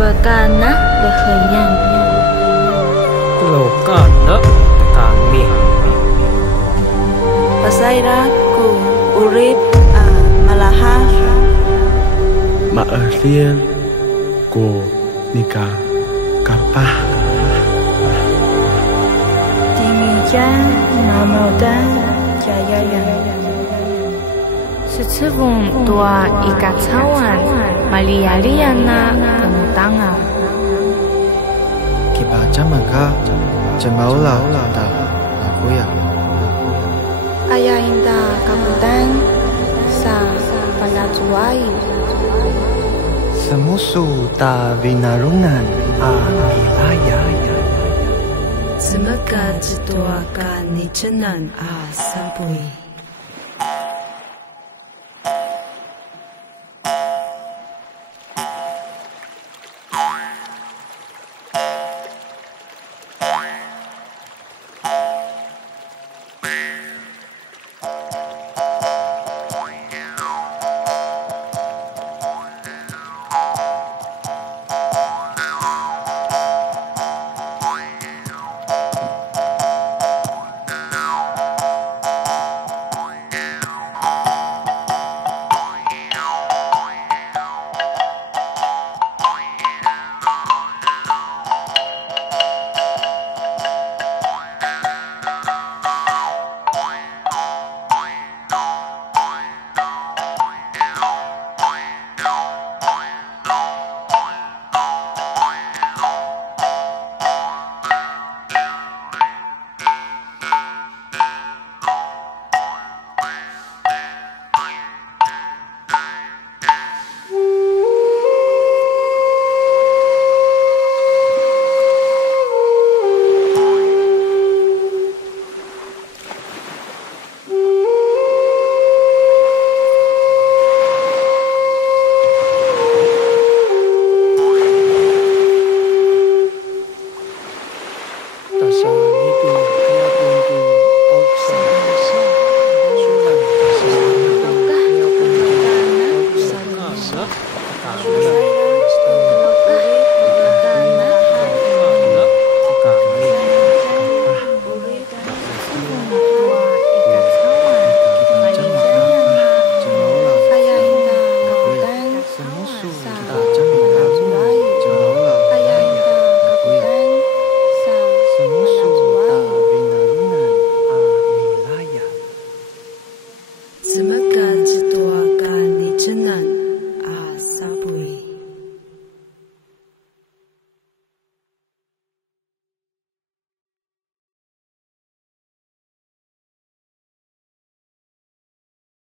Sebagana lehayan Lokana kami Pasayraku urip malahar Maerlian ko nikah kapah Dimijan mamaudan jayayan Setsebung tua ikat sawan Malialiana penutangan Kibaca maka Jembaulah tak Nakuya Ayah indah kabutan Sa palacuai Semusu ta binarungan Ilaya Semoga jituakan ni cenan sempui